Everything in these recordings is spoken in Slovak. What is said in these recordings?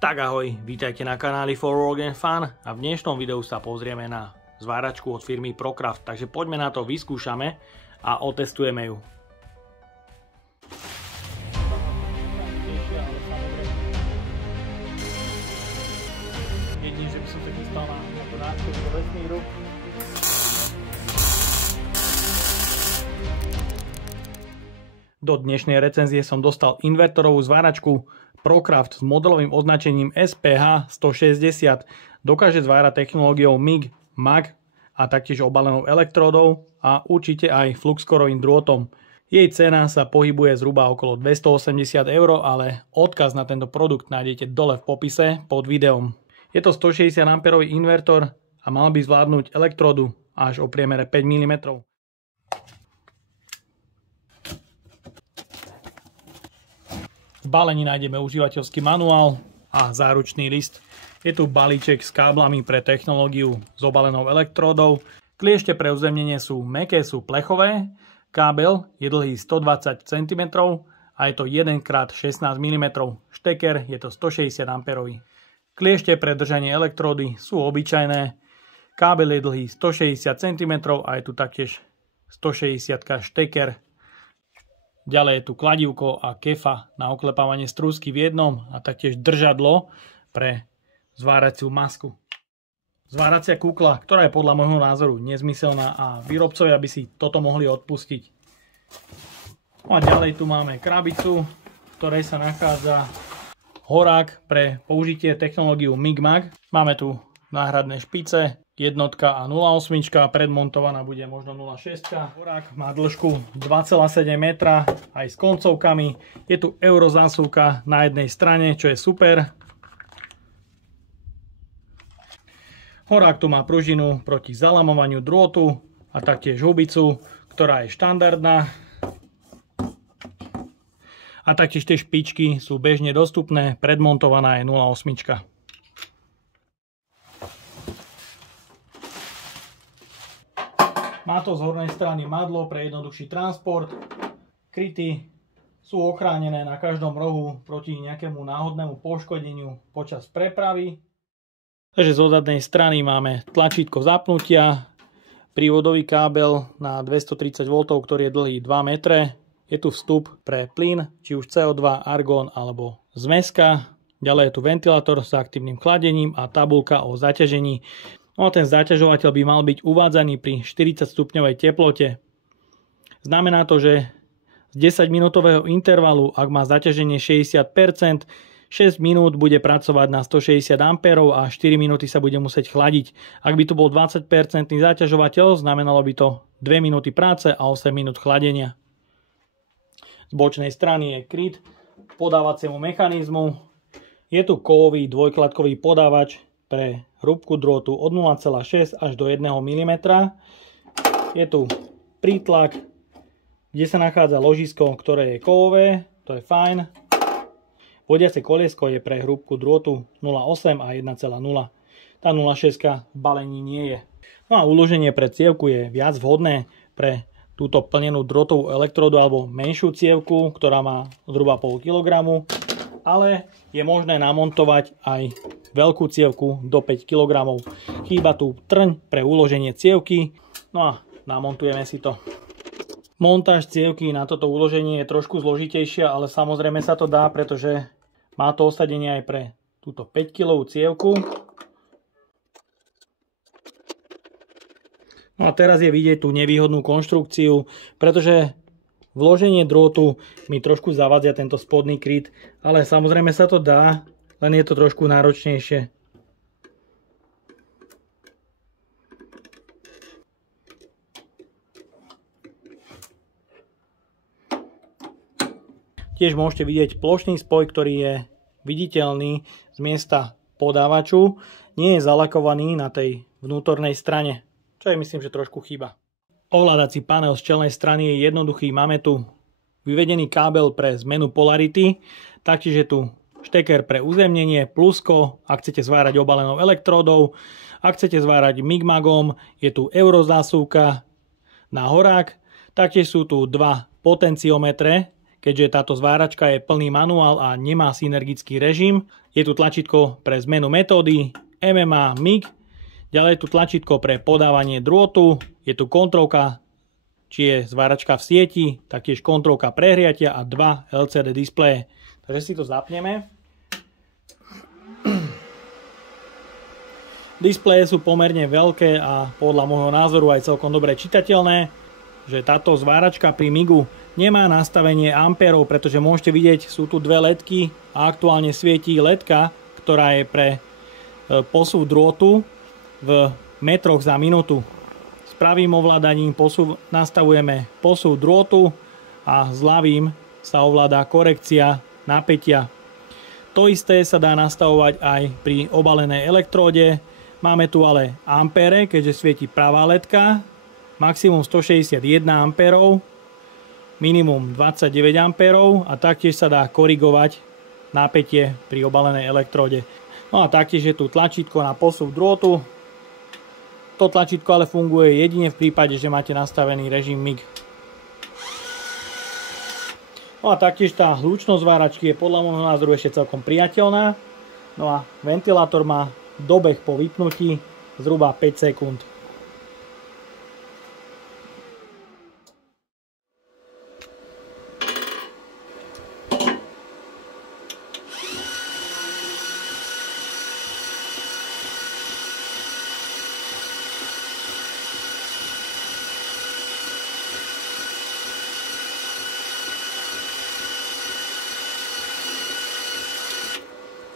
Tak ahoj, vítajte na kanáli For Work and Fun a v dnešnom videu sa pozrieme na zváračku od firmy Procraft, takže poďme na to, vyskúšame a otestujeme ju. Jedine, že by som sa chystal na tú návštevu do vesmíru. Do dnešnej recenzie som dostal invertorovú zváračku Procraft s modelovým označením SPH 160. Dokáže zvárať technológiou MIG, MAG a taktiež obalenou elektródou a určite aj fluxkorovým drôtom. Jej cena sa pohybuje zhruba okolo 280 €, ale odkaz na tento produkt nájdete dole v popise pod videom. Je to 160 A invertor a mal by zvládnuť elektródu až o priemere 5 mm. V balení nájdeme užívateľský manuál a záručný list. Je tu balíček s káblami pre technológiu s obalenou elektródou. Kliešte pre uzemnenie sú mäkké, sú plechové. Kábel je dlhý 120 cm a je to 1x16 mm. Šteker je to 160 A. Kliešte pre držanie elektródy sú obyčajné. Kábel je dlhý 160 cm a je tu taktiež 160 šteker. Ďalej je tu kladívko a kefa na oklepávanie strúsky v jednom a taktiež držadlo pre zváraciu masku. Zváracia kukla, ktorá je podľa môjho názoru nezmyselná a výrobcovia by si toto mohli odpustiť. No a ďalej tu máme krabicu, v ktorej sa nachádza horák pre použitie technológiu MIG-MAG. Máme tu náhradné špice, jednotka a 0,8, predmontovaná bude možno 0,6. Horák má dĺžku 2,7 metra aj s koncovkami. Je tu eurozásuvka na jednej strane, čo je super. Horák tu má pružinu proti zalamovaniu drôtu a taktiež hubicu, ktorá je štandardná. A taktiež tie špičky sú bežne dostupné, predmontovaná je 0,8. Má to z hornej strany madlo pre jednoduchší transport. Kryty sú ochránené na každom rohu proti nejakému náhodnému poškodeniu počas prepravy. Takže zo zadnej strany máme tlačítko zapnutia, prívodový kábel na 230 V, ktorý je dlhý 2 metre. Je tu vstup pre plyn, či už CO2, argón alebo zmeska. Ďalej je tu ventilátor s aktívnym chladením a tabuľka o zaťažení. No a ten zaťažovateľ by mal byť uvádzaný pri 40 stupňovej teplote. Znamená to, že z 10-minútového intervalu, ak má zaťaženie 60%, 6 minút bude pracovať na 160 A a 4 minúty sa bude musieť chladiť. Ak by tu bol 20% zaťažovateľ, znamenalo by to 2 minúty práce a 8 minút chladenia. Z bočnej strany je kryt k podávaciemu mechanizmu. Je tu kovový dvojkladkový podávač pre hrúbku drôtu od 0,6 až do 1 mm. Je tu prítlak, kde sa nachádza ložisko, ktoré je kovové, to je fajn. Vodiace koliesko je pre hrúbku drôtu 0,8 a 1,0. Tá 0,6 v balení nie je. No a uloženie pre cievku je viac vhodné pre túto plnenú drôtovú elektródu alebo menšiu cievku, ktorá má zhruba 0,5 kg. Ale je možné namontovať aj veľkú cievku do 5 kg. Chýba tu trň pre uloženie cievky. No a namontujeme si to. Montáž cievky na toto uloženie je trošku zložitejšia, ale samozrejme sa to dá, pretože má to osadenie aj pre túto 5 kg cievku. No a teraz je vidieť tú nevýhodnú konštrukciu, pretože vloženie drôtu mi trošku zavadzia tento spodný kryt, ale samozrejme sa to dá, len je to trošku náročnejšie. Tiež môžete vidieť plošný spoj, ktorý je viditeľný z miesta podávaču. Nie je zalakovaný na tej vnútornej strane, čo je myslím, že trošku chýba. Ovládací panel z čelnej strany je jednoduchý. Máme tu vyvedený kábel pre zmenu polarity, taktiež je tu šteker pre uzemnenie, plusko, ak chcete zvárať obalenou elektródou, ak chcete zvárať MIG-MAGom, je tu eurozásuvka na horák, taktiež sú tu dva potenciometre, keďže táto zváračka je plný manuál a nemá synergický režim. Je tu tlačítko pre zmenu metódy, MMA, MIG. Ďalej je tu tlačítko pre podávanie drôtu. Je tu kontrolka, či je zváračka v sieti, taktiež kontrolka prehriatia a 2 LCD displeje. Takže si to zapneme. Displeje sú pomerne veľké a podľa môjho názoru aj celkom dobre čitateľné, že táto zváračka pri MIGu nemá nastavenie ampérov, pretože môžete vidieť, sú tu dve ledky a aktuálne svietí ledka, ktorá je pre posúv drôtu v metroch za minútu. S pravým ovládaním nastavujeme posúv drôtu a s ľavým sa ovláda korekcia napätia. To isté sa dá nastavovať aj pri obalenej elektróde. Máme tu ale ampére, keďže svieti pravá ledka, maximum 161 ampérov, minimum 29 ampérov a taktiež sa dá korigovať napätie pri obalenej elektróde. No a taktiež je tu tlačítko na posúv drôtu. To tlačítko ale funguje jedine v prípade, že máte nastavený režim MIG. No a taktiež tá hlučnosť zváračky je podľa môjho názoru ešte celkom priateľná. No a ventilátor má dobeh po vypnutí zhruba 5 sekúnd.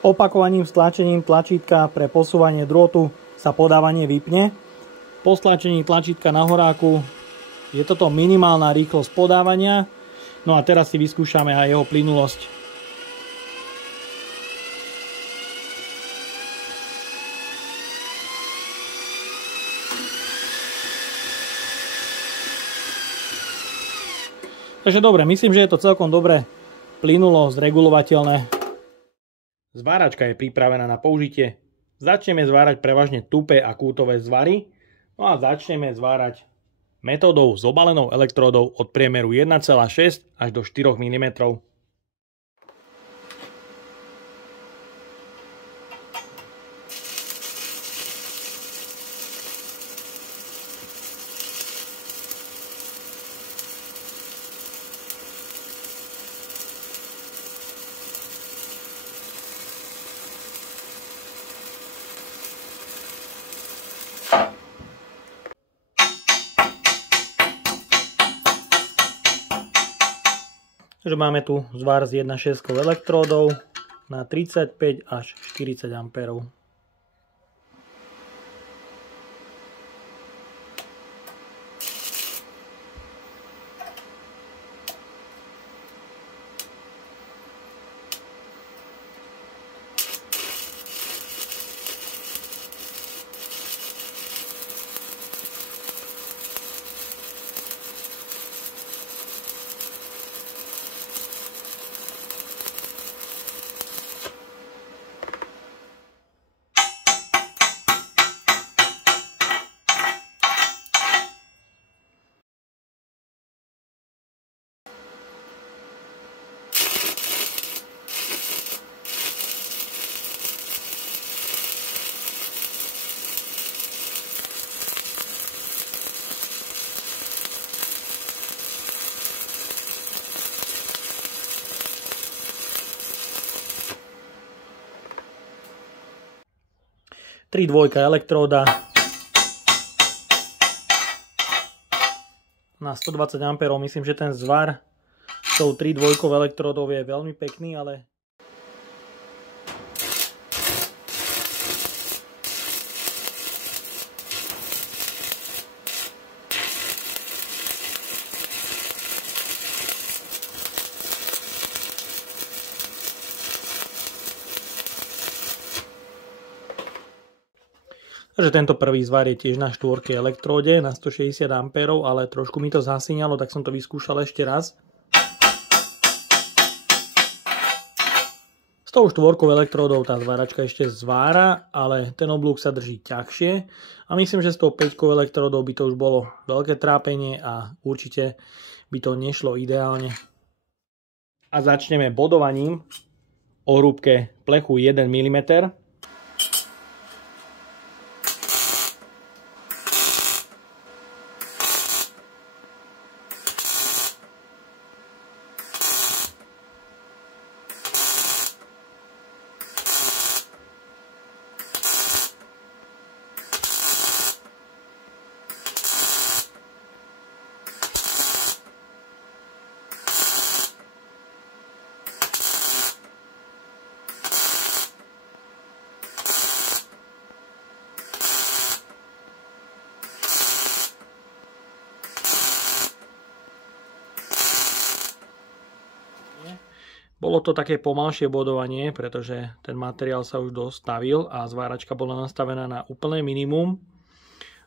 Opakovaním stlačením tlačítka pre posúvanie drôtu sa podávanie vypne. Po stlačení tlačítka na horáku je toto minimálna rýchlosť podávania. No a teraz si vyskúšame aj jeho plynulosť. Takže dobre, myslím, že je to celkom dobre plynulo, zregulovateľné. Zváračka je pripravená na použitie. Začneme zvárať prevažne tupé a kútové zvary. No a začneme zvárať metódou s obalenou elektródou od priemeru 1,6 až do 4 mm. Takže máme tu zvar s 1,6 elektródov na 35 až 40 ampérov. Tri dvojka elektróda na 120 A. Myslím, že ten zvar s tou 3 dvojkou elektródou je veľmi pekný, ale takže tento prvý zvar je tiež na 4 elektróde na 160 A, ale trošku mi to zasíňalo, tak som to vyskúšal ešte raz. S tou 4 elektródou tá zváračka ešte zvára, ale ten oblúk sa drží ťažšie a myslím, že s tou 5 elektródou by to už bolo veľké trápenie a určite by to nešlo ideálne. A začneme bodovaním ohrúbke plechu 1 mm. Bolo to také pomalšie bodovanie, pretože ten materiál sa už dostavil a zváračka bola nastavená na úplné minimum.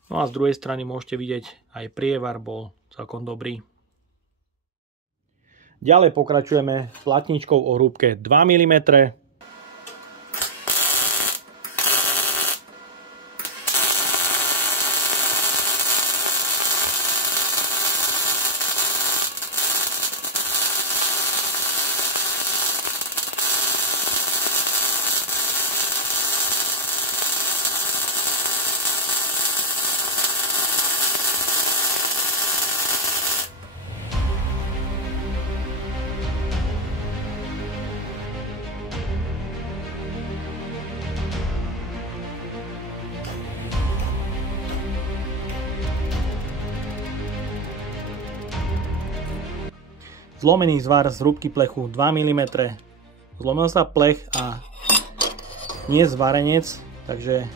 No a z druhej strany môžete vidieť, aj prievar bol celkom dobrý. Ďalej pokračujeme platničkou o hrúbke 2 mm. Zlomený zvar z hrúbky plechu 2 mm. Zlomil sa plech a nie zvarenec, takže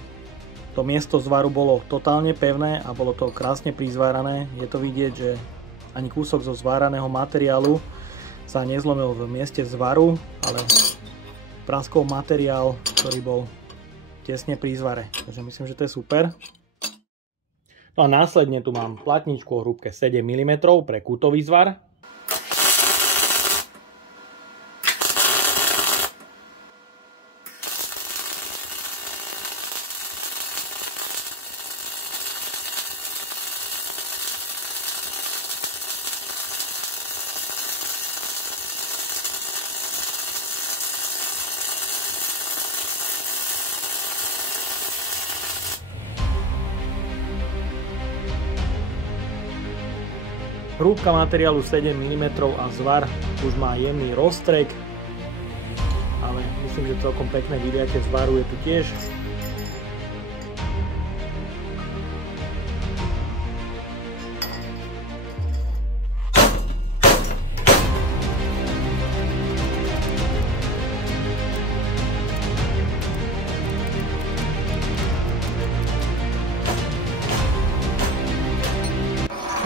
to miesto zvaru bolo totálne pevné a bolo to krásne prizvárané. Je to vidieť, že ani kúsok zo zváraného materiálu sa nezlomil v mieste zvaru, ale praskol materiál, ktorý bol tesne pri zvare. Takže myslím, že to je super. No a následne tu mám platničku o hrúbke 7 mm pre kútový zvar. Hrúbka materiálu 7 mm a zvar už má jemný roztrek, ale myslím, že celkom pekné vyliatie zvaru je tu tiež.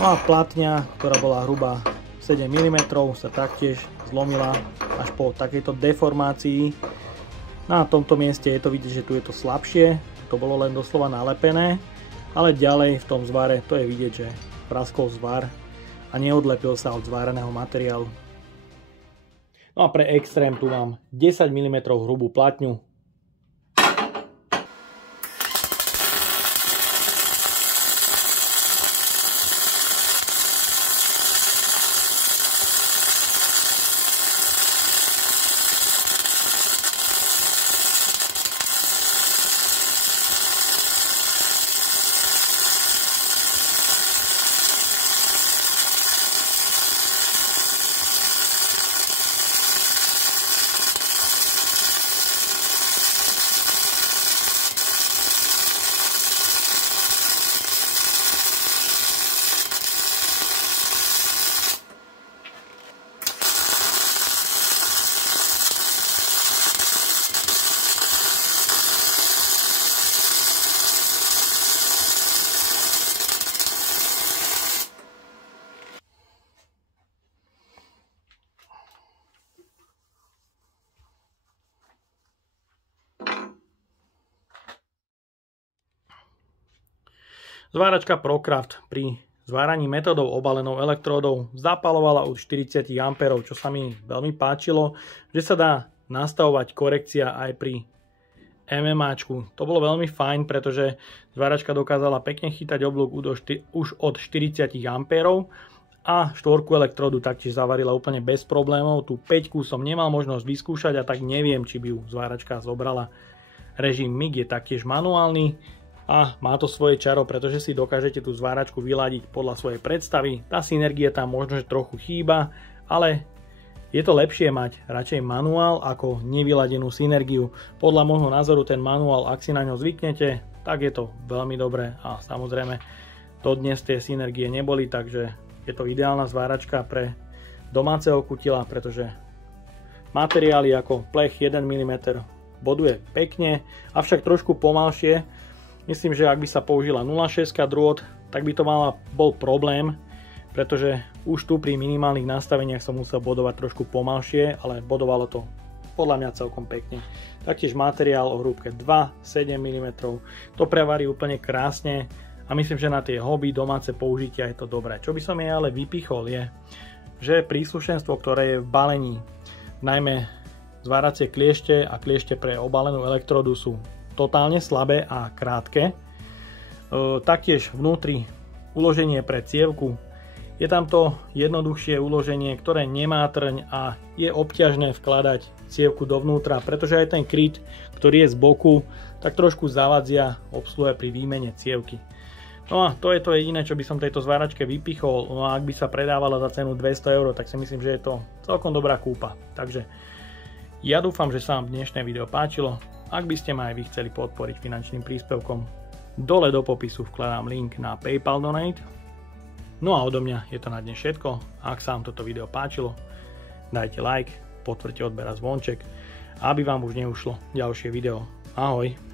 No a platňa, ktorá bola hrubá 7 mm, sa taktiež zlomila až po takejto deformácii. Na tomto mieste je to vidieť, že tu je to slabšie, to bolo len doslova nalepené, ale ďalej v tom zvare to je vidieť, že praskol zvar a neodlepil sa od zváraného materiálu. No a pre extrém tu mám 10 mm hrubú platňu. Zváračka ProCraft pri zváraní metódou obalenou elektródou zapalovala už 40 A, čo sa mi veľmi páčilo, že sa dá nastavovať korekcia aj pri MMAčku. To bolo veľmi fajn, pretože zváračka dokázala pekne chytať oblúk už od 40 A A 4 elektrodu taktiež zavarila úplne bez problémov. Tú 5 som nemal možnosť vyskúšať a tak neviem, či by ju zváračka zobrala. Režim MIG je taktiež manuálny a má to svoje čaro, pretože si dokážete tú zváračku vyladiť podľa svojej predstavy. Tá synergia tam možno, že trochu chýba, ale je to lepšie mať radšej manuál ako nevyladenú synergiu. Podľa môjho názoru ten manuál, ak si na ňo zvyknete, tak je to veľmi dobré a samozrejme dodnes tie synergie neboli, takže je to ideálna zváračka pre domáceho kutila, pretože materiály ako plech 1 mm boduje pekne, avšak trošku pomalšie. Myslím, že ak by sa použila 0,6 drôt, tak by to bol problém, pretože už tu pri minimálnych nastaveniach som musel bodovať trošku pomalšie, ale bodovalo to podľa mňa celkom pekne. Taktiež materiál o hrúbke 2,7 mm, to prevarí úplne krásne a myslím, že na tie hobby, domáce použitia je to dobré. Čo by som jej ale vypichol je, že príslušenstvo, ktoré je v balení, najmä zváracie kliešte a kliešte pre obalenú elektrodu sú totálne slabé a krátke. Taktiež vnútri uloženie pre cievku. Je tam to jednoduchšie uloženie, ktoré nemá trň a je obťažné vkladať cievku dovnútra, pretože aj ten kryt, ktorý je z boku, tak trošku zavadzia obsluhe pri výmene cievky. No a to je to jediné, čo by som tejto zváračke vypichol. No a ak by sa predávala za cenu 200 €, tak si myslím, že je to celkom dobrá kúpa. Takže ja dúfam, že sa vám dnešné video páčilo. Ak by ste ma aj vy chceli podporiť finančným príspevkom, dole do popisu vkladám link na PayPal Donate. No a odo mňa je to na dnes všetko. Ak sa vám toto video páčilo, dajte like, potvrďte odber a zvonček, aby vám už neušlo ďalšie video. Ahoj!